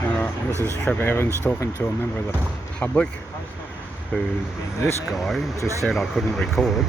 This is Trevor Evans talking to a member of the public who this guy just said I couldn't record.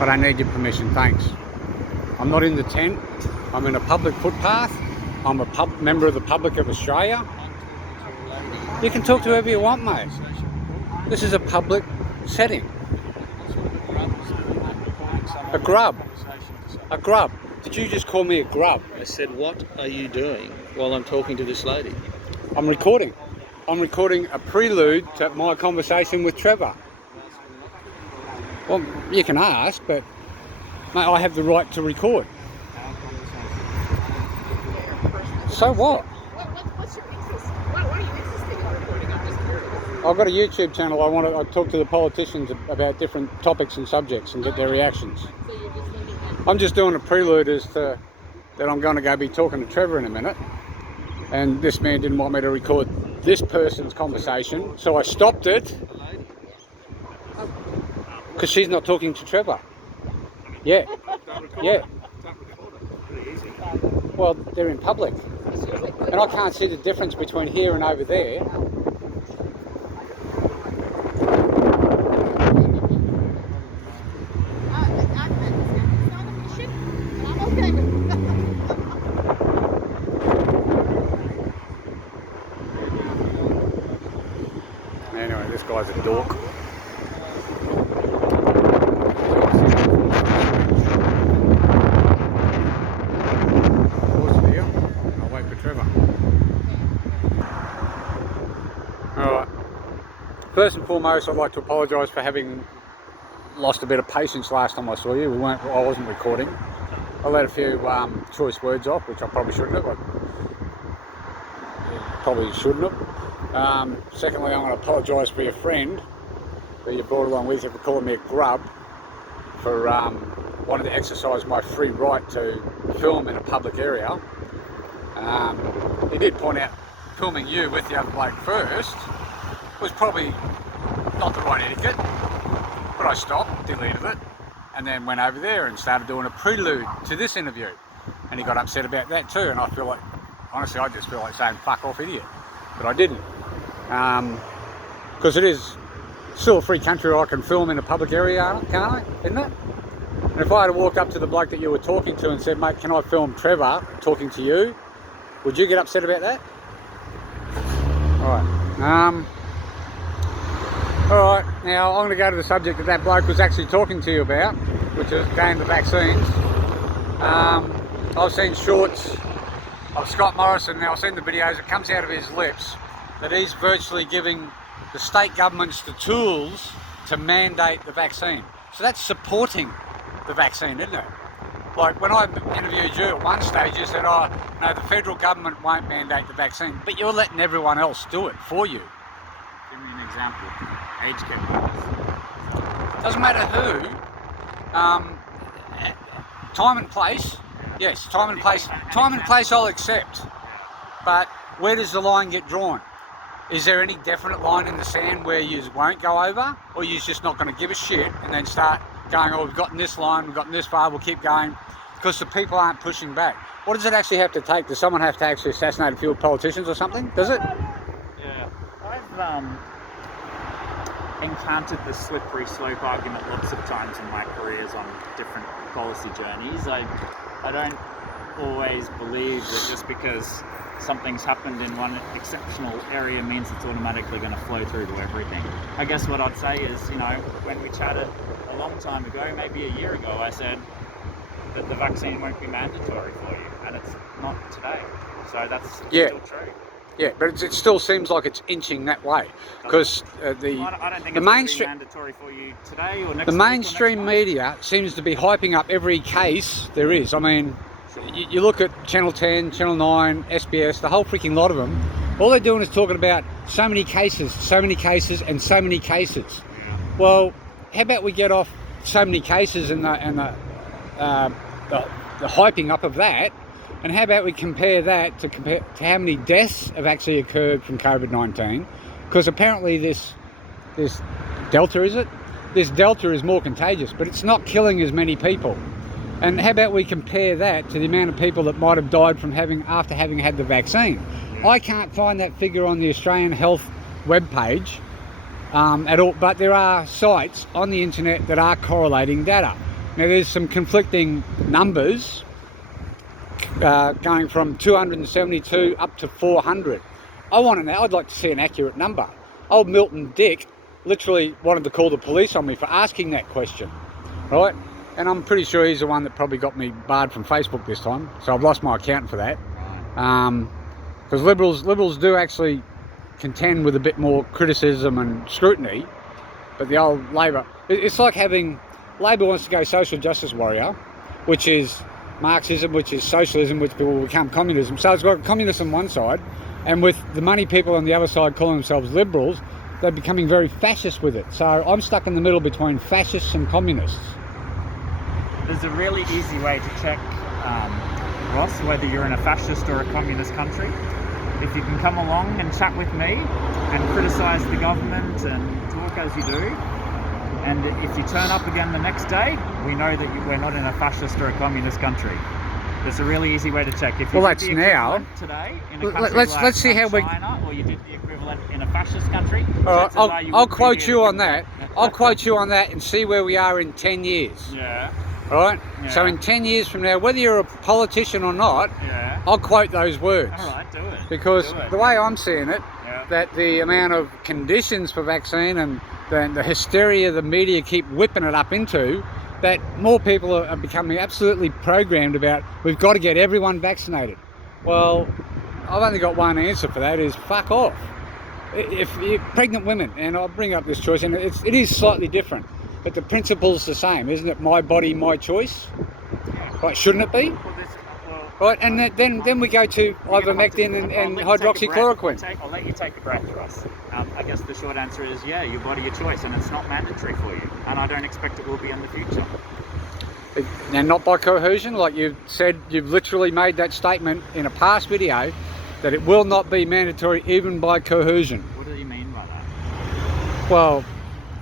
I don't need your permission, thanks. I'm not in the tent, I'm in a public footpath. I'm a member of the public of Australia. You can talk to whoever you want, mate. This is a public setting. A grub. A grub. Did you just call me a grub? I said, what are you doing while I'm talking to this lady? I'm recording. I'm recording a prelude to my conversation with Trevor. Well, you can ask, but mate, I have the right to record. So what? What's your interest? Why are you interested in recording? I'm just curious. I've got a YouTube channel. I talk to the politicians about different topics and subjects and get their reactions. So you're just looking at... I'm just doing a prelude as to that I'm going to go be talking to Trevor in a minute. And this man didn't want me to record this person's conversation, so I stopped it. Because she's not talking to Trevor. Yeah. Yeah. Well, they're in public. And I can't see the difference between here and over there. Anyway, this guy's a dork. What's the deal? I'll wait for Trevor. Alright. First and foremost, I'd like to apologise for having lost a bit of patience last time I saw you. I wasn't recording. I let a few choice words off, which I probably shouldn't have. Secondly, I'm going to apologise for your friend that you brought along with you for calling me a grub for wanting to exercise my free right to film in a public area. He did point out filming you with the other bloke first was probably not the right etiquette, but I stopped, deleted it, and then went over there and started doing a prelude to this interview, and he got upset about that too. And I feel like, honestly, I just feel like saying fuck off, idiot, but I didn't, because it is still a free country where I can film in a public area, can't I? Isn't it? And if I had walked up to the bloke that you were talking to and said, mate, can I film Trevor talking to you, would you get upset about that? Alright, now I'm going to go to the subject that bloke was actually talking to you about, which is again the vaccines. I've seen shorts of Scott Morrison, now I've seen the videos, it comes out of his lips that he's virtually giving the state governments the tools to mandate the vaccine. So that's supporting the vaccine, isn't it? Like when I interviewed you at one stage, you said, oh, no, the federal government won't mandate the vaccine, but you're letting everyone else do it for you. Give me an example. Age gap. Doesn't matter who. Time and place, yes, time and place I'll accept. But where does the line get drawn? Is there any definite line in the sand where you won't go over, or you're just not going to give a shit and then start going, oh, we've gotten this line, we've gotten this far, we'll keep going, because the people aren't pushing back? What does it actually have to take? Does someone have to actually assassinate a few politicians or something? Does it? Yeah, I've encountered the slippery slope argument lots of times in my careers on different policy journeys. I don't always believe that just because something's happened in one exceptional area means it's automatically going to flow through to everything. I guess what I'd say is, you know, when we chatted a long time ago, maybe a year ago, I said that the vaccine won't be mandatory for you, and it's not today. So that's still true. Yeah, but it still seems like it's inching that way, because I don't think the it's mainstream mandatory for you today or next. The week mainstream or next media seems to be hyping up every case there is. I mean, you look at Channel 10, Channel 9, SBS, the whole freaking lot of them. All they're doing is talking about so many cases, and so many cases. Yeah. Well, how about we get off so many cases and the hyping up of that, and how about we compare that to how many deaths have actually occurred from COVID-19? Because apparently this Delta, is it? This Delta is more contagious, but it's not killing as many people. And how about we compare that to the amount of people that might have died from after having had the vaccine? I can't find that figure on the Australian Health webpage at all, but there are sites on the internet that are correlating data. Now there's some conflicting numbers going from 272 up to 400. I want to know, I'd like to see an accurate number. Old Milton Dick literally wanted to call the police on me for asking that question, right? And I'm pretty sure he's the one that probably got me barred from Facebook this time, so I've lost my account for that. Because liberals do actually contend with a bit more criticism and scrutiny, but the old Labor, it's like having, Labor wants to go social justice warrior, which is Marxism, which is socialism, which will become communism. So it's got communism on one side, and with the money people on the other side calling themselves liberals, they're becoming very fascist with it. So I'm stuck in the middle between fascists and communists. There's a really easy way to check, Ross, whether you're in a fascist or a communist country. If you can come along and chat with me and criticise the government and talk as you do, and if you turn up again the next day, we know that we're not in a fascist or a communist country. There's a really easy way to check. If you Well, did that's the now. equivalent today in a country Let's like see how we. China, or you did the equivalent in a fascist country, All right, I'll quote you on that. that. I'll quote you on that and see where we are in 10 years. Yeah. All right. Yeah. So in 10 years from now, whether you're a politician or not, Yeah. I'll quote those words. All right, do it. Because Do it. the way I'm seeing it, Yeah. that the amount of conditions for vaccine and the hysteria the media keep whipping it up into, that more people are becoming absolutely programmed about, we've got to get everyone vaccinated. Well, I've only got one answer for that, is fuck off. If pregnant women, and I'll bring up this choice, and it is slightly different, but the principle's the same, isn't it? My body, my choice. Right? Shouldn't it be? Right, and then we go to ivermectin and hydroxychloroquine. I'll let you take a breath, Ross. I guess the short answer is, yeah, your body, your choice, and it's not mandatory for you. And I don't expect it will be in the future. And not by coercion, like you said, you've literally made that statement in a past video, that it will not be mandatory even by coercion. What do you mean by that? Well,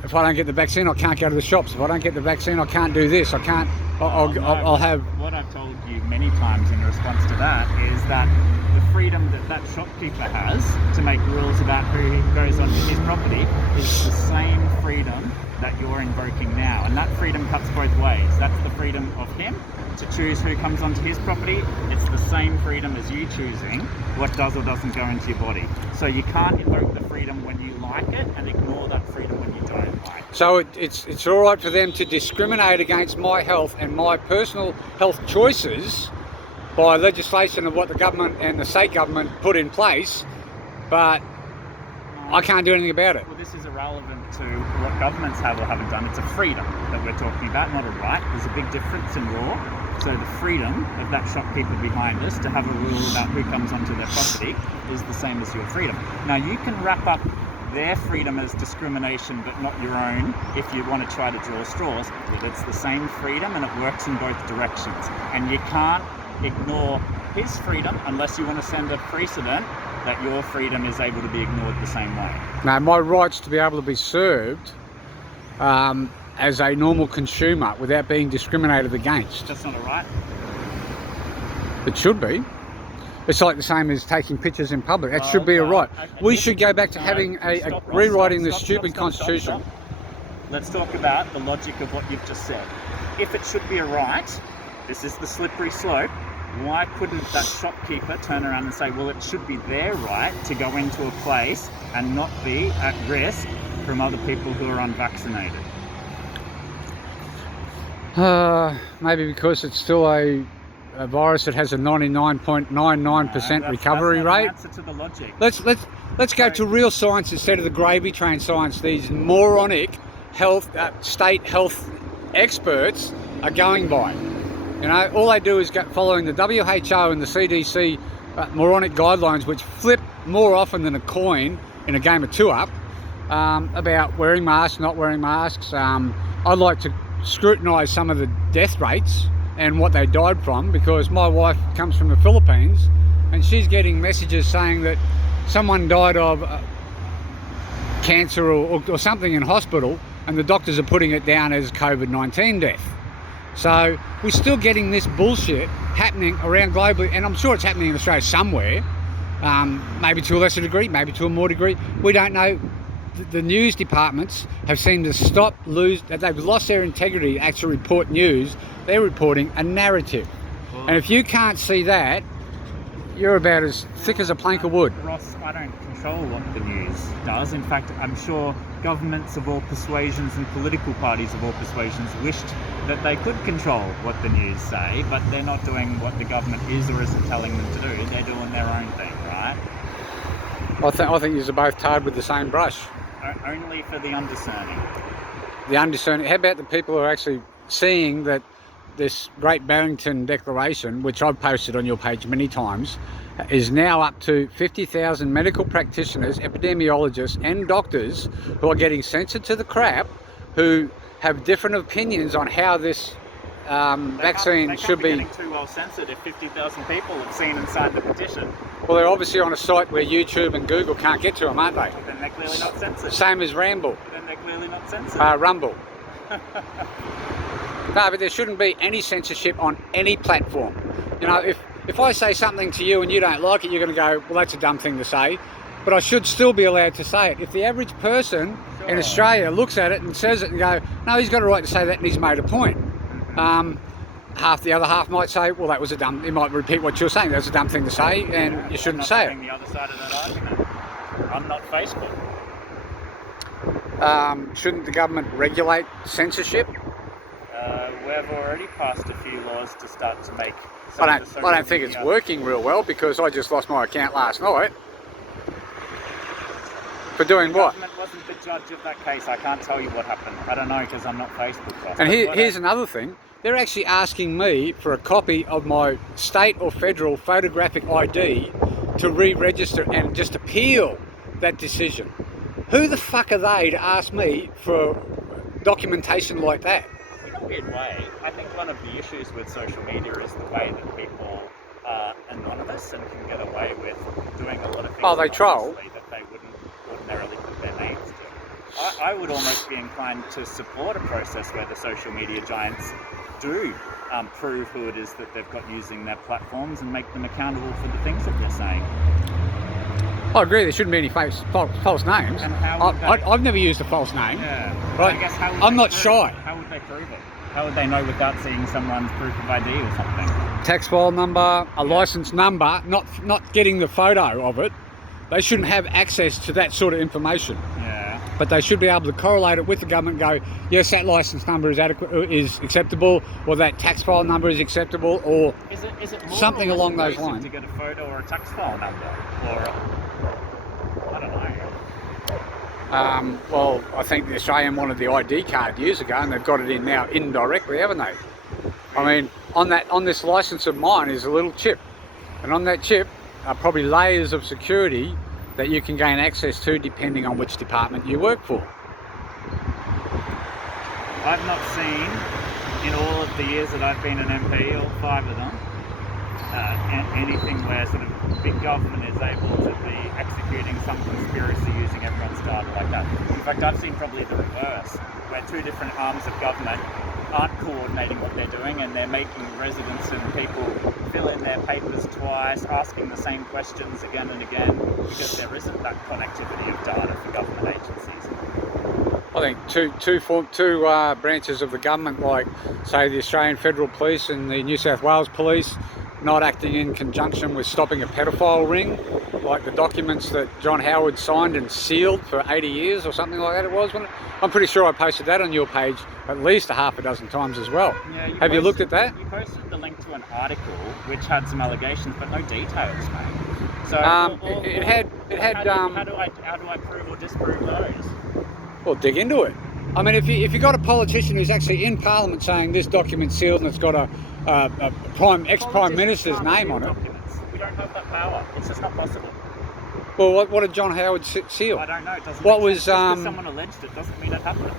if I don't get the vaccine, I can't go to the shops. If I don't get the vaccine, I can't do this. I can't. I'll have. What I've told you many times in response to that is that the freedom that shopkeeper has to make rules about who goes onto his property is the same freedom that you're invoking now, and that freedom cuts both ways. That's the freedom of him to choose who comes onto his property. It's the same freedom as you choosing what does or doesn't go into your body. So you can't invoke the freedom when you like it and ignore that freedom when you don't like it. So it's all right for them to discriminate against my health and my personal health choices by legislation of what the government and the state government put in place, but I can't do anything about it. Well, this is irrelevant to what governments have or haven't done. It's a freedom that we're talking about, not a right. There's a big difference in law. So the freedom of that shopkeeper behind us to have a rule about who comes onto their property is the same as your freedom. Now, you can wrap up their freedom as discrimination, but not your own, if you want to try to draw straws. But it's the same freedom, and it works in both directions. And you can't ignore his freedom unless you want to send a precedent that your freedom is able to be ignored the same way. Now, my rights to be able to be served as a normal consumer without being discriminated against. That's not a right. It should be. It's like the same as taking pictures in public. That should be a right. We should go back to having rewriting the stupid constitution. Stop. Let's talk about the logic of what you've just said. If it should be a right, this is the slippery slope. Why couldn't that shopkeeper turn around and say, well, it should be their right to go into a place and not be at risk from other people who are unvaccinated? Maybe because it's still a virus that has a 99.99% recovery rate. That's not an answer to the logic. Let's go to real science instead of the gravy train science. These moronic state health experts are going by. You know, all they do is go following the WHO and the CDC moronic guidelines, which flip more often than a coin in a game of two-up about wearing masks, not wearing masks. I'd like to scrutinise some of the death rates and what they died from, because my wife comes from the Philippines and she's getting messages saying that someone died of cancer or something in hospital, and the doctors are putting it down as COVID-19 death. So we're still getting this bullshit happening around globally, and I'm sure it's happening in Australia somewhere, maybe to a lesser degree, maybe to a more degree. We don't know. The news departments have seemed to they've lost their integrity to actually report news. They're reporting a narrative. Well, And if you can't see that, you're about as thick as a plank of wood. Ross, I don't control what the news does. In fact, I'm sure governments of all persuasions and political parties of all persuasions wished that they could control what the news say, but they're not doing what the government is or isn't telling them to do. They're doing their own thing, right? I think you're both tarred with the same brush. Only for the undiscerning. The undiscerning. How about the people who are actually seeing that this Great Barrington Declaration, which I've posted on your page many times, is now up to 50,000 medical practitioners, epidemiologists and doctors who are getting censored to the crap, who have different opinions on how this vaccine should be. They can't be getting too well censored if 50,000 people have seen and signed the petition. Well, they're obviously on a site where YouTube and Google can't get to them, aren't they? Then they're clearly not censored. Same as Ramble. Then they're clearly not censored. Rumble. No, but there shouldn't be any censorship on any platform. You know, if I say something to you and you don't like it, you're going to go, well, that's a dumb thing to say. But I should still be allowed to say it. If the average person in Australia looks at it and says it and go, no, he's got a right to say that and he's made a point. The other half might say, well, that was a dumb, he might repeat what you're saying, that's a dumb thing to say and you shouldn't say it. The other side of that argument. I'm not Facebook. Shouldn't the government regulate censorship? We've already passed a few laws to start to make. I don't think it's working real well, because I just lost my account last night. For doing what? The government wasn't the judge of that case. I can't tell you what happened. I don't know, because I'm not Facebook. And here's another thing. They're actually asking me for a copy of my state or federal photographic ID to re-register and just appeal that decision. Who the fuck are they to ask me for documentation like that? In a weird way, I think one of the issues with social media is the way that people are anonymous and can get away with doing a lot of things. Oh, they troll. That they wouldn't ordinarily put their names to. I would almost be inclined to support a process where the social media giants do prove who it is that they've got using their platforms and make them accountable for the things that they're saying. I agree, there shouldn't be any false names. And how would I've never used a false name. Yeah. Right? I guess I'm not shy. How would they prove it? How would they know without seeing someone's proof of ID or something? Tax file number, a license number, not getting the photo of it. They shouldn't have access to that sort of information. Yeah. But they should be able to correlate it with the government and go, yes, that license number is acceptable, or that tax file number is acceptable, or is it more something or less along those invasive lines. to get a photo or a tax file number, or I don't know. Well, I think the Australian wanted the ID card years ago, and they've got it in now indirectly, haven't they? I mean, on this license of mine is a little chip, and on that chip are probably layers of security that you can gain access to depending on which department you work for. I've not seen, in all of the years that I've been an MP, all 5 of them, anything where sort of big government is able to be executing some conspiracy using everyone's data like that. In fact, I've seen probably the reverse, where 2 different arms of government aren't coordinating what they're doing, and they're making residents and people fill in their papers twice, asking the same questions again and again, because there isn't that connectivity of data for government agencies. I think two branches of the government, like say the Australian Federal Police and the New South Wales Police, not acting in conjunction with stopping a pedophile ring, like the documents that John Howard signed and sealed for 80 years or something like that it was. I'm pretty sure I posted that on your page at least a half a dozen times as well. Yeah, Have you looked at that? You posted the link to an article which had some allegations but no details, mate. So it had. How do I prove or disprove those? Well, dig into it. I mean, if you got a politician who's actually in Parliament saying this document's sealed and it's got a ex-Prime Minister's name on it. Documents. We don't have that power. It's just not possible. Well, what did John Howard seal? I don't know. It doesn't what make was sense. Just because someone alleged it doesn't mean it happened.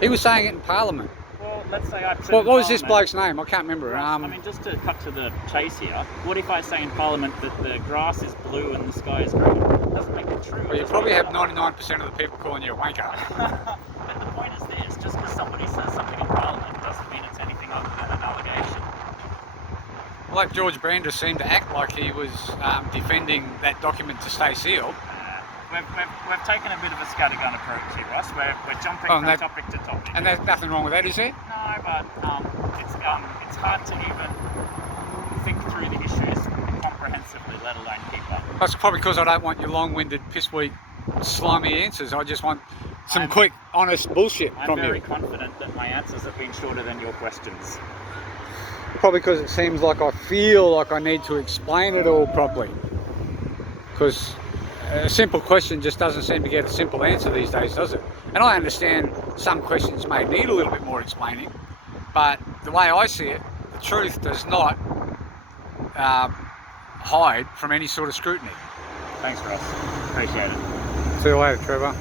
He was saying it in Parliament. Well, let's say I said what was this bloke's name? I can't remember. I mean, just to cut to the chase here, what if I say in Parliament that the grass is blue and the sky is green? It doesn't make it true. Well, you probably have 99% of the people calling you a wanker. But the point is this, just because somebody says something in Parliament doesn't mean it's anything other like George Brander seemed to act like he was defending that document to stay sealed. We've taken a bit of a scattergun approach here, Ross. We're jumping from topic to topic. And there's nothing wrong with that, is there? No, but it's hard to even think through the issues comprehensively, let alone keep up. That's probably because I don't want your long-winded, piss-weak, slimy answers. I just want some quick, honest bullshit from you. I'm very confident that my answers have been shorter than your questions. Probably because it seems like I feel like I need to explain it all properly. Because a simple question just doesn't seem to get a simple answer these days, does it? And I understand some questions may need a little bit more explaining, but the way I see it, the truth does not hide from any sort of scrutiny. Thanks, Ross. Appreciate it. See you later, Trevor.